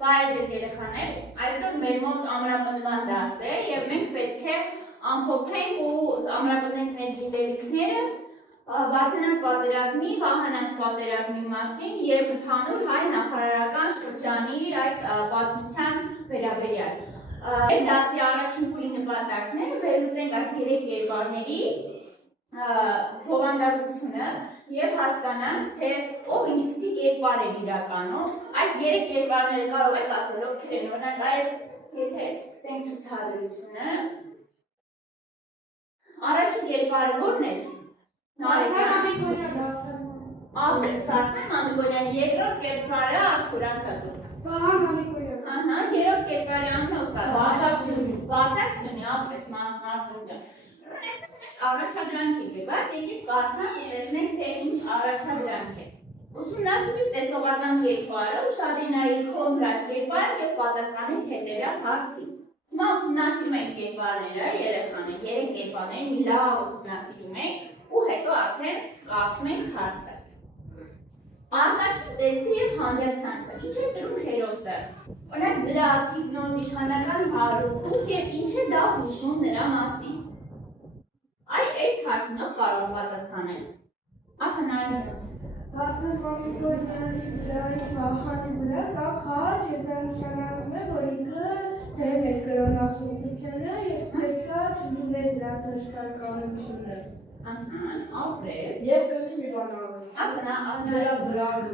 Բարև ձեզ երեխաներ, այսօր մեր մոտ ամրապնդման դաս է և մենք պետք է ամփոփենք ու ամրապնդենք մեր գիտելիքները Վարդանանց պատերազմի, Վահանանց պատերազմի մասին և ընդհանուր հայ նախարարական շրջանի այդ պատմության վերաբերյալ։ Մեր դասի առաջին փուլի նպատակն է վերլուծենք այս երեք կերպարների բովանդակությունը և հասկանանք, թե ով ինչպիսի կերպար են իրականում։ Այս երեք կերպարները կարող եք ասել ովքեր են, օրինակ այս եթե սկսենք ցուցադրությունը։ Առաջին կերպարը որն էր։ Աբրես Վարդան Մամիկոնյան, երկրորդ կերպարը Արթուր Ասատու։ Վահան Մամիկոնյան։ Ահա, երրորդ կերպարի անունը ով կասի։ Վասակսյունի։ Վասակսյունի, աբրես Մամիկոնյան։ Առաջադրանք է, բայց եկեք կարդանք ու տեսնենք, թե ինչ առաջադրանք է։ Ուսումնասիրիր տեսողական կերպարը, ուշադրնայիր կոնկրետ կերպարը և պատասխանիր հետևյալ հարցին։ Հիմա ուսումնասիրում ենք կերպարները, երեխաներ, երեք կերպարներ մի լավ ուսումնասիրում ենք ու հետո արդեն կարդում ենք հարցը։ Արտաքին տեսքը և հանդերձանքը, ինչ է կրում հերոսը։ Օրինակ զրահ, գիտնոտ, իշխանական հարություն և ինչ է դա հուշում նրա մասին։ Այս հարցնով կարող պատասխանել։ Ասա Նարեկ ջան։ Վարդան Մամիկոնյանի վրայի Վահանի վրա կա խաչ և դա նշանակում է, որ ինքը դեմ է կրոնասովորությանը և պետք է չլիներ դրա թշնամականությունը։ Ահա, աբրես։ Եվ պետք է մի բան անել։ Ասա Նրա վրայի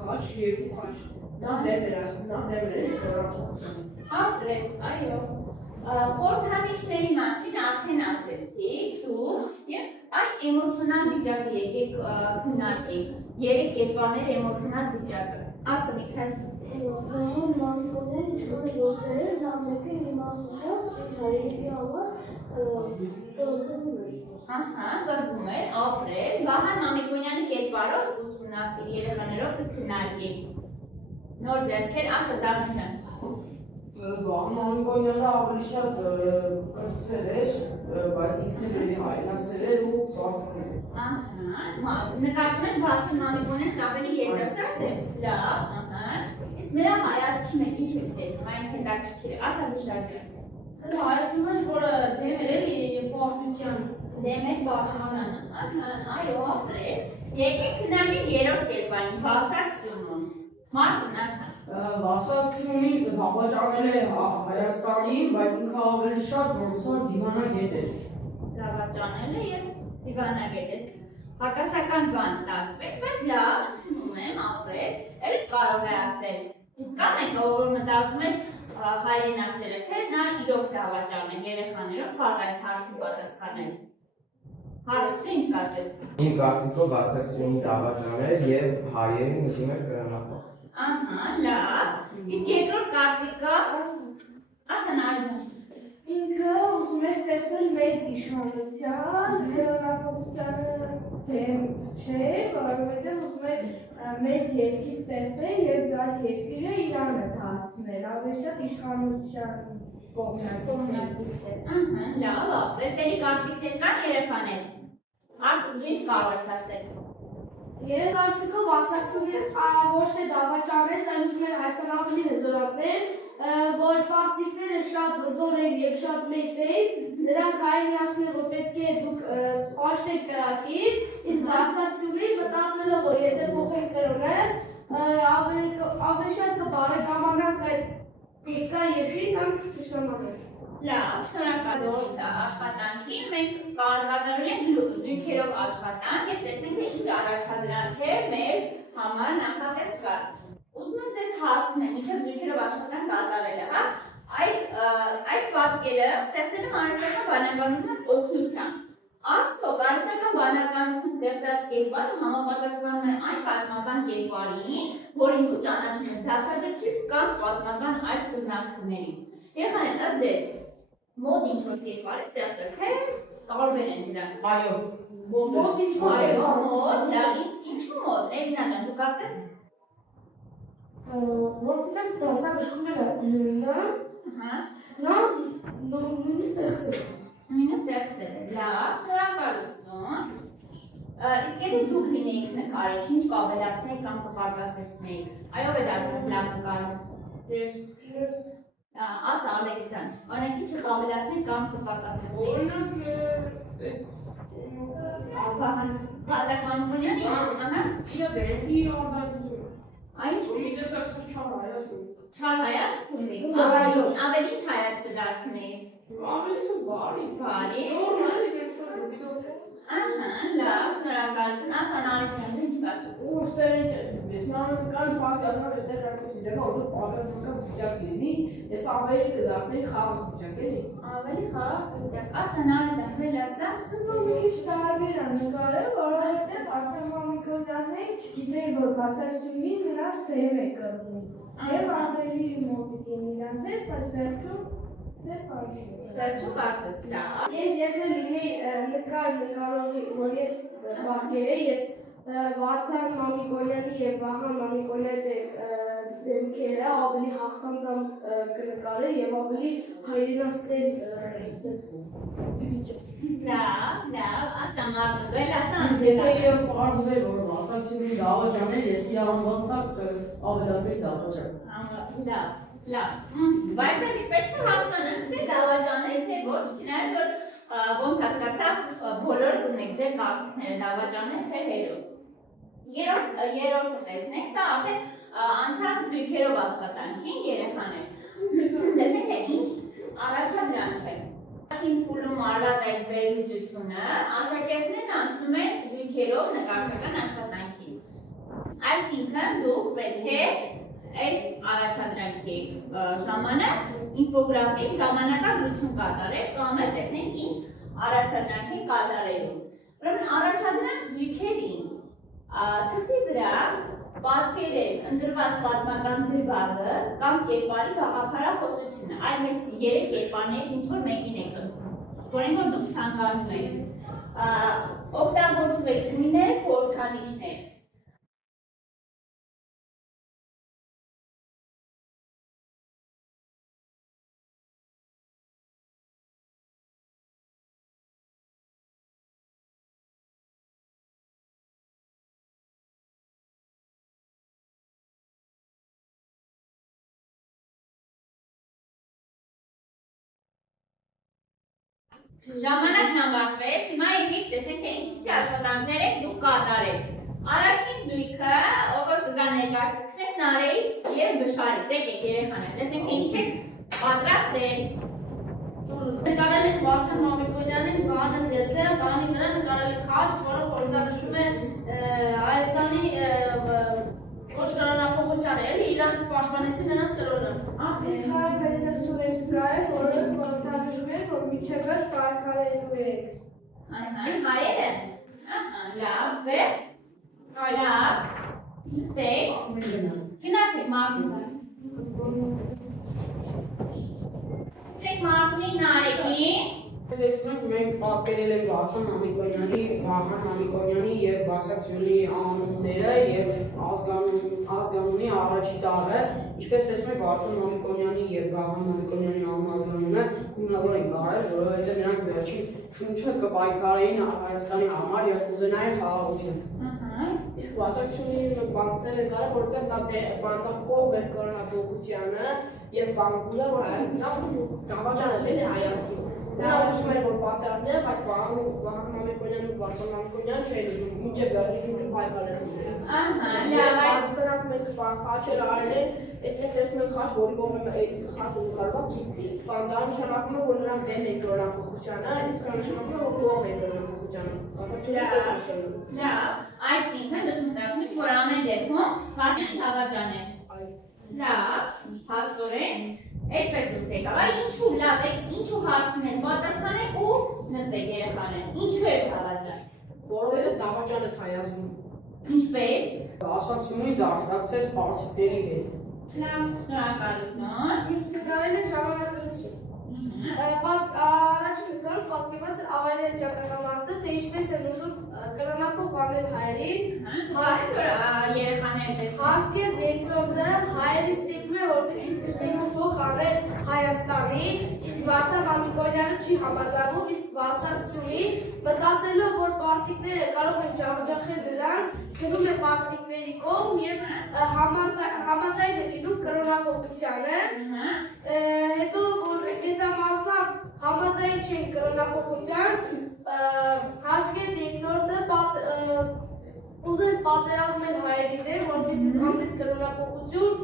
խաչ երկու խաչ։ Նա դեմ էր ասում, նա դեմ էր կրոնասովորությանը։ Աբրես, այո։ Խորհրդանիշների մասին արդեն ասեցիք դու և այդ էմոցիոնալ վիճակը եկեք քննարկենք։ Երեք կերպարներ էմոցիոնալ վիճակը։ Ասա Միքայել։ Վահան Մամիկոնյան ինչքան է գործեր, նա մեկը իմաստությամբ իր հայերի համար գրվում էր։ Ահա, գրվում էր, աբրես։ Վահան Մամիկոնյանի կերպարով ուսումնասիր երեխաներով կքննարկենք։ Նոր ձեռքեր, ասա Դավիթ ջան։ Վահան Մամիկոնյանը ավելի շատ կրտսեր էր, բայց ինքն էլ հայրենասեր էր ու ծաղկում էր։ Ահա, նկատում ես Վարդան Մամիկոնյանից ավելի երիտասարդ է։ Լավ, ահա։ Իսկ նրա հայացքի մեջ ինչ եք տեսնում, այնց հետաքրքիր է։ Ասա Բուշար ջան։ Նրա հայացքի մեջ, որը դեմ էր էլի պարտության։ Դեմ էր պարտությանը։ Ահա, այո, ապրես։ Եկեք քննարկենք երրորդ կերպարին, Վասակսյունուն։ Մարտուն ասա։ Վասակսյունին դավաճանել է Հայաստանին, բայց ինքը ավելի շատ ոնց որ դիվանագետ էր։ Դավաճանել է և դիվանագետ է։ Հակասական բան ստացվեց, բայց լավ, ընդունում եմ, ապրես, էլ կարող է ասել։ Իսկ կա մեկը, որ մտածում է հայրենասեր է, թե նա իրոք դավաճանել երեխաներով կարող այս հարցին պատասխանել։ Հարություն դու ինչ կասես։ Իմ կարծիքով Վասակսյունի դավաճանել և հայերին ուզում էր կրոնապահել։ Ահա, լավ։ Իսկ երկրորդ կարծիքը, ասա Նարեկ ջան։ Ինքը ուզում էր ստեղծել մեր իշխանության, կրոնապահությանը դեմ չէ, որովհետև ուզում էր մեր երկիր ստեղծել և այդ երկիրը Իրանը դարձնել, ավելի շատ իշխանության կողմնակցել։ Ահա, լավ, ապրես, էլի կարծիքներ կան երեխաներ։ Արթուր, դու ինչ կարող ես ասել։ Ես կարծիքով Վասակսյունին ոչ թե դավաճանեց, այլ ուզում էր Հայաստան ավելի հզորացնել, որ պարսիկները շատ հզոր են և շատ մեծ են, նրանք հայերին ասում են, որ պետք է դուք պաշտեք կրակիր, իսկ Վասակսյունին մտածել է, որ եթե փոխեն կրոնը, ավելի շատ կբարեկամանանք այդ իսկա երկրին կամ թշնամանին։ Լավ, շնորհակալ աշխատանքին մենք կարգադրել ենք զույգերով աշխատանք և տեսնենք, թե ինչ առաջադրանք է մեզ համար նախատեսված։ Ուզում եմ ձեզ հարցնեմ, ինչով զույգերով աշխատանք կատարել է, հա։ Այս պատկերը ստեղծել եմ արհեստական բանականության օգնությամբ։ Արդյոք արհեստական բանականություն ստեղծած կերպարը համապատասխանում է այն պատմական կերպարին, որին դու ճանաչում ես դասագրքից կամ պատմական այլ սկզբնաղբյուրներին։ Երեխաներ, ըստ ձեզ մոտ ինչ-որ կերպար է ստեղծել, թե տարբեր են դրանք։ Այո, Մոտ ինչ-որ Այո, մոտ, լավ, իսկ ինչու մոտ, Էլինա ջան, դու կարծես։ Որովհետև դասագրքները նույնը, Ահա, նա նույնը ստեղծել է։ նույնը ստեղծել է, լավ, շնորհակալություն։ Իսկ եթե դուք լինեիք նկարիչ, ինչ կավելացնեիք կամ կպակասեցնեիք, այով է դասպես լավ նկարում։ Ասա Ալեքսան, օրինակ ինչը կավելացնեիք կամ կպակասեցնեիք։ Ազակ Մանուկյանի, Այն չար հայացք ունի, ավելի ինչ հայացք կդարձնեի։ Բարի։ Ահա, լավ, շնորհակալություն, ասան Արիքյան, ինչ կարծես։ Ավելի խաղաղ վիճակ, ասան Արիքյան, վեր ասա։ Ինչ տարբեր են նկարել, որովհետև Արտեմ Մամիկոնյանն չգիտեի, որ բացասությունին նրանց թեև է կրվում։ Եվ ավելի մոտիկ են իրանց հետ, բայց վերջում դեր պարշում։ Վերջում կարծես, լավ։ Ես եթե լինեի նկարողի, որ ես բաղկերեի, ես Վարդան Մամիկոնյանի և Վահան Մամիկոնյանի դեմքերը ավելի հաղթանդամ կնկարել և ավելի հայրենասեր Լավ, ասա Մարնու, դել ասա Եթե եւ պարզվել որ Վարդանցիի դավաճանել, ես իրանվան տակ ավելացնեի դավաճան։ Լավ, բայց պետք է հասկանալ, թե դավաճանել թե ոչ, չնայած որ ոնց հասկացա բոլորը ունեք ձեր կարծիքները դավաճանել թե հերոս։ Երրորդը տեսնեք, սա արդեն անցած զույգերով աշխատանքին երեխաներ։ Տեսնեք թե ինչ առաջադրանք է։ Առաջին փուլում արված այդ վերլուծությունը աշակերտներն անցնում են զույգերով նկարչական աշխատանքին։ Այսինքն դուք պետք է այս առաջադրանքի ժամանակ ինֆոգրաֆիկ ժամանակագրություն կատարել կամ էլ տեսնենք ինչ առաջադրանքի կատարելու։ Ուրեմն առաջադրանք զույգերին թղթի վրա պատկերել ընտրված պատմական դրվագը կամ կերպարի գաղափարախոսությունը։ Այլ մեզ 3 կերպարներից ինչ որ մեկին եք ընտրում, որին որ դուք ցանկանում եք։ Օգտագործվեք գույներ, խորհրդանիշներ։ Ժամանակն ամրացվեց, հիմա եկեք տեսնենք թե ինչպիսի աշխատանքներ եք դուք կատարել։ Առաջին զույգը, ով կգա ներկայացնենք Նարեից եւ Բշարից, եկեք երեխաներ, տեսնենք թե ինչ եք պատրաստել։ Նկարել եք Վարդան Մամիկոնյանին Վահանը ձեռքը, Վահանի վրա նկարել եք խաչ, որը խորհրդանշում է Հայաստանի կոչկարանափոխությանը, էլի իրանք պաշտպանեցին նրանց կրոնը։ Հայր տեսնում եք գայր, որը խորհրդանշում է, որ միջևեր պայքարելու եք։ Հայերը։ Լավ, վերջ։ Լավ։ Ստեք։ Գնացեք Մարմունը։ Ստեք Մարմունի Նարեկին։ Տեսնենք մենք պատկերել ենք Վարդան Մամիկոնյանի, Վահան Մամիկոնյանի և Բասակցյունի անունները և ազգանունի առաջի տառը, ինչպես տեսնում եք Վարդան Մամիկոնյանի և Վահան Մամիկոնյանի անուն ազգանունը գունավոր են կարել, որովհետև նրանք վերջին շունչը կպայքարեին Հայաստանի համար և կուզենային խաղաղություն։ Իսկ Բասակցյունի բանցել է կարել, որտեղ նա բանդակով էր կրոնափոխությանը և բանկուլը, որ դավաճան է դել է Հայաստանի։ Նա ուզում էր, որ պատրաններ, բայց Վահան Մամիկոնյանն ու Վարդան Մամիկոնյանը չէին ուզում, մինչև վերջի շունչը պայքարել։ Սրանք մենք խաչ էր արել են, այսպես տեսնում ենք խաչ, որի կողմը այդ խաչը նկարված դա նշանակում է, որ նրանք դեմ են կրոնափոխությանը, իսկ դա նշանակում է, որ կողմ են կրոնափոխությանը։ Լավ, այսինքն դուք մտածում եք, որ ամեն դեպքում Վարդան դավաճան է։ Լավ, հաստորեն այդպես դուք եկավ, ինչու լավ եք, ինչու հարցնել, պատասխանեք ու նստեք երեխաներ, ինչու եք դավաճան։ Որովհետև դավաճանը ցայազում։ Ինչպես։ Ասացումի դաշնակցեց պարսիկների հետ։ Լավ, շնորհակալություն։ Ինչ նկարել եք ժամանակագրություն։ Առաջին նկարում պատկերված է ավայրել ճակատամարտը, թե ինչպես են ուզում կրոնափոխ անել հայերին։ Երեխաներ տեսնում։ Հասկե երկրորդը հայերի ստիպում է, որպեսզի կրոնափոխ անել Հայաստանին, իսկ իսկ Վարդան Մամիկոնյանը չի համաձայնում, իսկ բացատրությունի մտածելով, որ պարսիկները կարող են ջախջախել նրանց, գնում է պարսիկների կողմ եւ համաձայն է լինում կրոնափոխությանը, հետո որ մեծամասամբ համաձայն չեն կրոնափոխության, Հասկետ երկրորդը ուզեց պատերազմել հայերի դեմ, որպեսզի կանգնի կրոնափոխություն,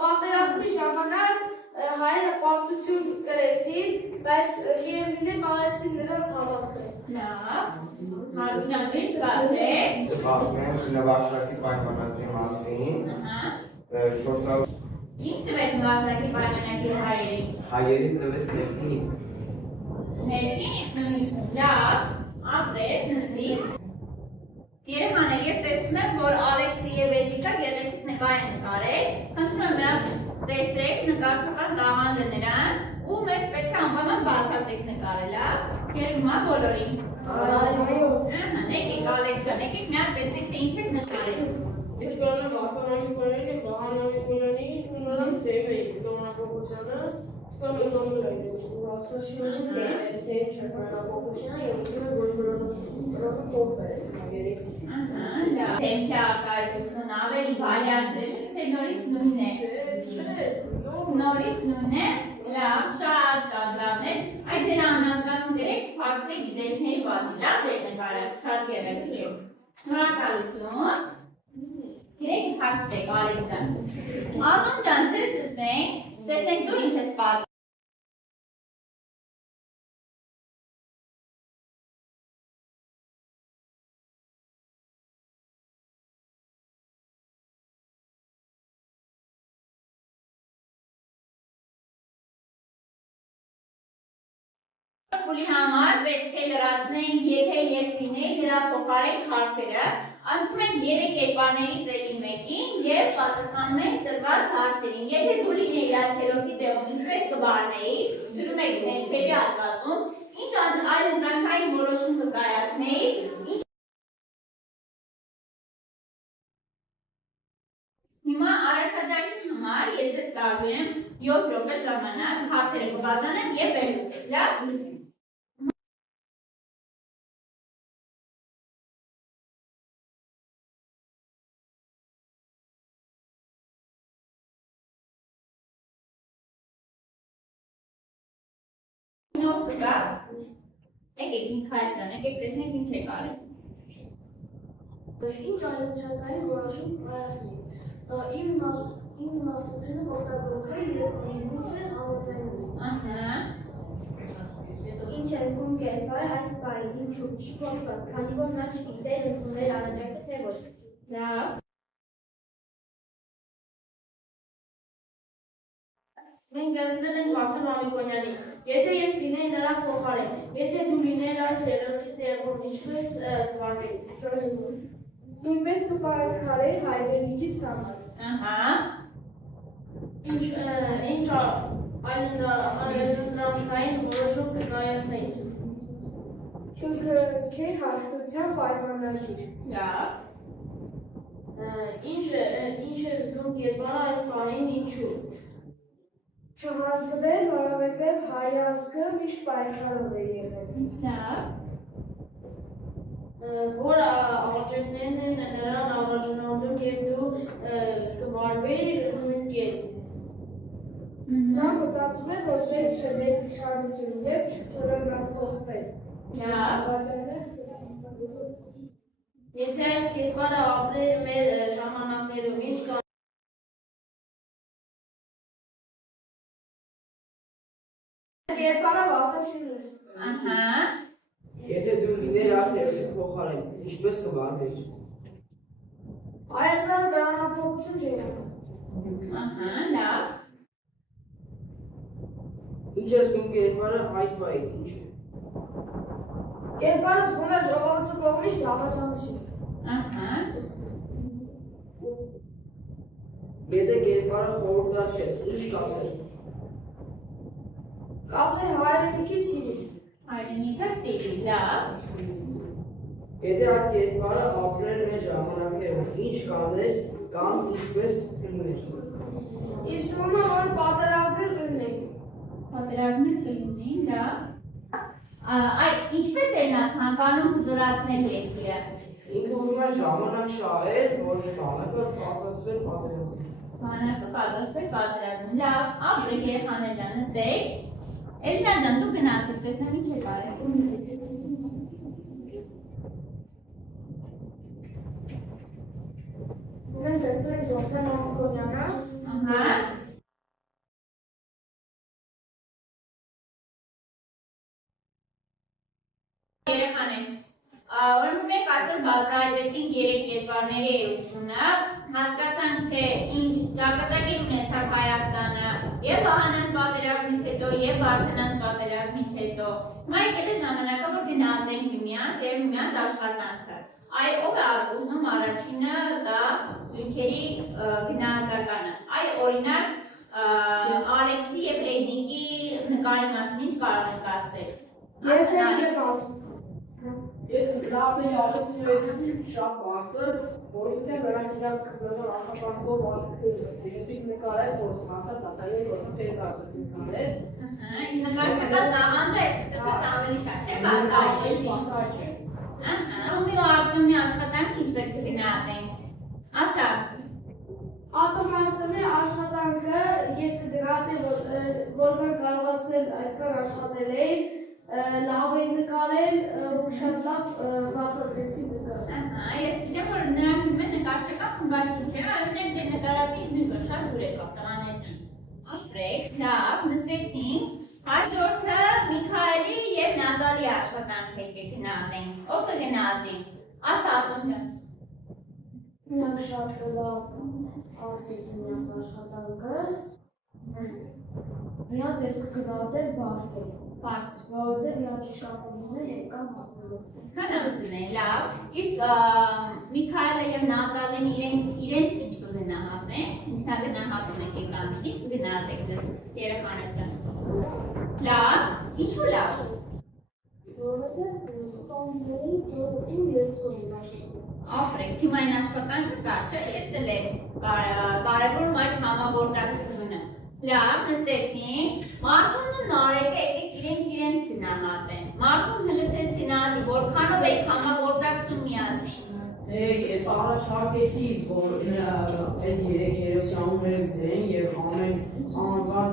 պատերազմի ժամանակ հայերը պարտություն կրեցին, բայց միևնույն է պահեցին նրանց հավաքը։ Լավ, Հարությունյան ինչ կասես։ Պատմում եմ նվաշակի պայմանագրի մասին։ 400 Ինչ տվեց նվաշակի պայմանագրի հայերին։ հայերի տվեց ներքին։ Ներքին լավ, ապրեց, նստի։ Երեխաներ, ես տեսնում եմ, որ Ալեքսի և Էդիկա գեղեցիկ նկար են նկարել, խնդրում եմ նրանց տեսեք նկարչական տաղանդը նրանց ու մեզ պետք է անպայման բացատրեք նկարելա, երգում է բոլորին։ Եկեք Ալեքս ջան, եկեք նրան տեսեք թե ինչ եք նկարել։ Ինչ կարող եմ Վարդան Մամիկոնյանի և Վահան Մամիկոնյանի ու նրանց դեմ էի կրոնափոխությանը, ստամ ընդդիմել էին Վասաշյանի դեմ չէ կրոնափոխությանը և ուզում է ոչ կրոնափոխվել հայերի։ Դեմքի արկայություն ավելի բալյացել, թե նորից նույնն է։ Նորից նույնն է, լավ, շատ լավն է։ Այդ դեր անհանգանում դրեք, փակցեք դեմքների պատի, լավ դեր նկարը, շատ գեղեցիկ է։ Շնորհակալություն։ Դրեք փակցեք Ալեքսան։ Ալոն ջան, տեսնենք դու ինչ ես պատմում։ Փուլի համար պետք է լրացնենք, եթե ես լինեի նրա փոխարեն հարցերը, ընդունում ենք 3 կերպարներից էլի մեկին և պատասխանում ենք տրված հարցերին։ Եթե դու լինեիր այցելոցի տեղում ինչպես կվարվեի, դրում եք ներքևի հատվածում, ինչ այլընտրանքային որոշում կկայացնեի, Հիմա առաջադրանքի համար ես ձեզ տարբեր եմ 7 րոպե ժամանակ, հարցերը կբարձրանեմ և վերլուծեք, լավ։ Նոր կգա, եկեք Միքայել ջան, եկեք տեսնենք ինչ եք արել։ Ինչ այլընտրանքային որոշում կայացնի։ Իմ իմաստությունը օգտագործել և միգուցե համաձայնել։ Ինչ է զգում կերպար այս պահին, ինչու չի փոխված, քանի որ նա չգիտեր ընդունել արժեքը թե ոչ։ Լավ։ Մենք ընդունել ենք Վարդան Մամիկոնյանին, եթե ես լինեի նրա փոխարեն, եթե դու լինեիր այս հերոսի տեղում, ինչպես կվարվեի։ Նույնպես կպայքարեի հայրենիքիս համար։ Ինչ այլընտրանքային որոշում կկայացնեի։ Չքրքեի հաշտության պայմանագիր։ Լավ։ Ինչ է զգում կերպարը այս պահին, ինչու։ Չհանդգնել, որովհետև հայ ազգը միշտ պայքարով է եղել։ Լավ։ Որ արժեքներն են նրան առաջնորդում և դու կվարվեիր նույն կերպ։ Նա մտածում է, որ դեր չէ դեր իշխանություն և կրոնափոխվել։ Եթե այս կերպարը ապրեր մեր ժամանակներում, ինչ կա Կերպարը վասակցին էր։ Եթե դու լիներ այս հերոսի փոխարեն, ինչպես կվարվեիր։ Հայաստանը կրոնափոխություն չէր անում։ Լավ։ Ինչ է զգում կերպարը այդ պահին, ինչու։ Կերպարը զգում է ժողովրդի կողմից դավաճանություն։ Եթե կերպարը խորհուրդար քեզ, ինչ կասեր։ Կասեր հայրենիքից սիրի։ Հայրենիքը սիրի, լավ։ Եթե այդ կերպարը ապրեր մեր ժամանակներում, ինչ կաներ կամ ինչպես կլիներ։ Իսկ ումը որ պատերազմներ կլինեին։ Պատերազմներ Այ ինչպես էր նա ցանկանում հզորացնել երկիրը։ Ինքը ուզում է ժամանակ շահել, որ բանակը պատրաստվեր պատերազմին։ Բանակը պատրաստվեր պատերազմին։ Լավ, ապրեք երեխաներ ջան, նստեք։ Էլինա ջան, դու գնացեք, տեսնեմ ինչ է կարել։ Ուրեմն տեսեք Զորթան Մամիկոնյանը, Ահա։ Երեխաներ, ուրեմն մենք արդեն բացահայտեցինք 3 կերպարների էությունը, հասկացանք թե ինչ ճակատագիր ունեցավ Հայաստանը եւ Վահանանց պատերազմից հետո եւ Վարդանանց պատերազմից հետո։ Հիմա եկել է ժամանակը, որ գնահատենք միմյանց եւ միմյանց աշխատանքը։ Այ ով է ուզում առաջինը դա զույգերի գնահատականը։ Այ օրինակ Ալեքսի եւ Լեյդիկի նկարի մասին ինչ կարող եք ասել։ ես եմ եկած։ Ես լավ եմ ալեքսի շատ բարձր, որովհետև նրանք իրենք նոր աշխատանքով ալեքսի նկարել, որ հաստատ դասային գործեր կարծես նկարել։ Ահա, ինչ նկարչական տաղանդը է, սրտը ավելի շատ չէ, բացահայտ։ Ահա, ումի ու Արտյոմի աշխատանք ինչպես կգնահատենք։ Ասա։ Ատոմարցանի աշխատանքը ես կգնահատեմ, որքան կարողացել այդքան աշխատել էին, լավ էին նկարել, որ շատ լավ բացատրեցին նկարել։ Ահա, ես գիտեմ, որ նրանք իմ են նկարչական խմբակի չէ, այլ նրանք ձեր նկարածից նույնը շատ դուր եկավ, տղաներ ջան։ Ապրեք, լավ, նստեցինք։ Հաջորդը Միքայելի եւ Նատալի աշխատանք եք գնահատենք։ Ով կգնահատենք։ Ասա Ատոմ ջան։ Նրանք շատ լավ ասեցին նրանց աշխատանքը։ Նրանց ես կգնահատեմ բարձր, Բարձր։ որովհետև իրանքի շատ ուժում է եկան հասնելու։ Քանավսն է, լավ։ Իսկ Միքայելը եւ Նատալին իրենց ինչ կգնահատեն։ Ինքնագնահատում եք եկան։ Ինչ կգնահատեք ձեզ երեխաներ ջան։ Լավ, ինչու լավ։ Որովհետև տոնների դուրսում երուսում աշխատում։ Ապրեք, թիմային աշխատանքը կար չէ, ես էլ եմ կարևորում այդ համագործակցությունը։ Լավ, նստեցինք, Մարտունն ու Նարեկը եկեք իրենց գնահատեն։ Մարտուն հլեցեց գնահատի, որքանով եք համագործակցում միասին։ Դե ես առաջարկեցի, որ այդ 3 երեսյանները դրեն եւ ամեն անվան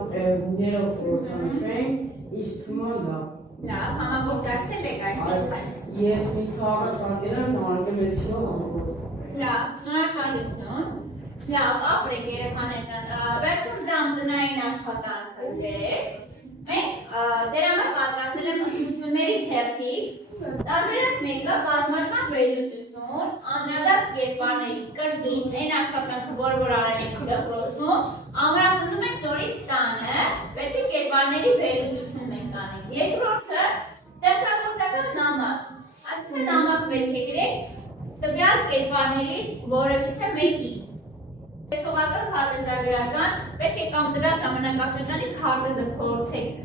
ներով փորձանշենք, իսկ հիմա լավ։ Լավ, համագործակցել եք այսինքն։ Ես մի առաջարկել եմ նարեկը մեծինով համագործակցել։ Լավ, շնորհակալություն։ Լավ, ապրեք երեխաներ, վերջում դամ տնային աշխատանքը ձեզ։ Մենք ձեր համար պատրաստել եմ ընդունությունների թերթիկ, տարբերակ մեկը պատմական վերլուծություն, անդրադարձ կերպարների կրկին, այն աշխատանքը, որ արել եք դպրոցում, ամրապնդում եք նորից տանը, պետք է կերպարների վերլուծություն մենք անենք։ Երկրորդը ստեղծագործական նամակ, այսինքն նամակ պետք է գրեք տվյալ կերպարներից որևիցե մեկի։ Տեսողական քարտեզագրական պետք է կամ դրա ժամանակաշրջանի քարտեզը փորձեք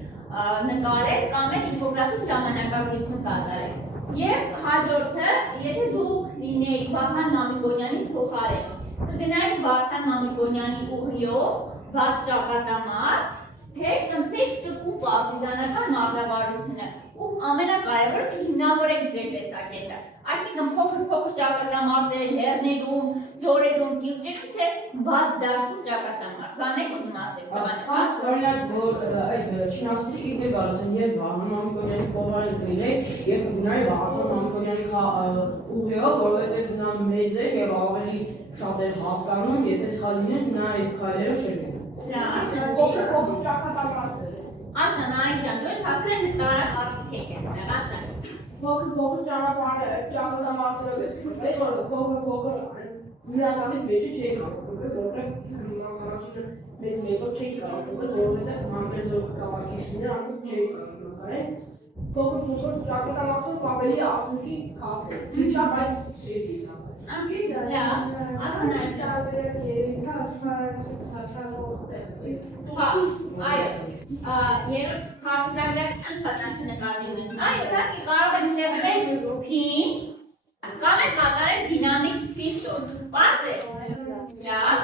նկարել կամ էլ ինֆոգրաֆիկ ժամանակագրություն կատարել։ Եվ հաջորդը, եթե դուք լինեիք Վահան Մամիկոնյանի փոխարեն, կգնայիք Վարդան Մամիկոնյանի ուղիով բաց ճակատամարտ, թե կընտրեք ճկու պարտիզանական մարտավարությունը ու ամենակարևորը կհիմնավորեք ձեր տեսակետը։ Այսինքն փոքր ճակատամարտեր լեռներում, ձորերում, կիրճերում, թե բաց դաշտում ճակատամարտ։ Բան եք ուզում ասեք, Օրինակ, որ այդ շինասիցի իբե գալիս եմ ես Վահան Մամիկոնյանի փոխարեն կլինեի եւ կգնայի Վահան Մամիկոնյանի ուղիով, որովհետեւ նա մեծ է եւ ավելի շատ է հասկանում, եթե սխալ լիներ, նա այդ քայլերը չէր գնում։ Փոքր ճակատամարտեր։ Ասա նայ ջան, դու հասկացել ես տարակարգ եք այստեղ, ասա։ Փոքր ճակատամարտերով ես կրվել, որ փոքր միանգամից մեջը չէի կարող, որովհետեւ մեծով չէի կարող, որովհետեւ համեզող կարգիչները ամուց չէի կարող նկարել։ Փոքր ճակատամարտով ավելի ակունքի հաստ է։ Ինչա բայց դեպի նա։ Անգիր դա, ասա նայ ջան։ Երեքա աշխատանքը Այո, երբ քարտեզագրական աշխատանքը նկարվում է, այո, դա կարող է ձևվել փին, կամ էլ կատարել դինամիկ սքրինշոթ։ Բարձր։ Լավ։